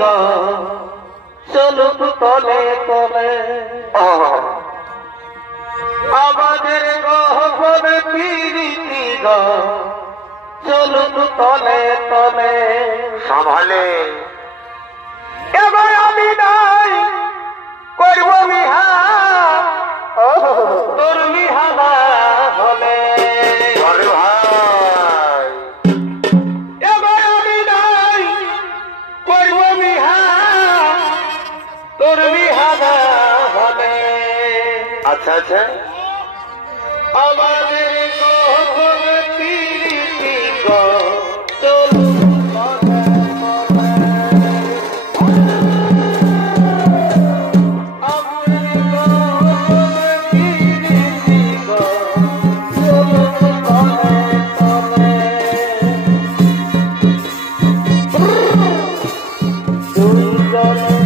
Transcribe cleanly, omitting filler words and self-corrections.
গো চলুক তলে তলে আমাদের গহন প্রীতি গো চলুক তলে তলে সামলে এবার আমি নাই করব মিহা তোর মিহানা হলে এবার আমি নাই করব মিহা তোর মিহানা হলে আচ্ছা আচ্ছা আমাদের গহন প্রীতি গো চলুক tole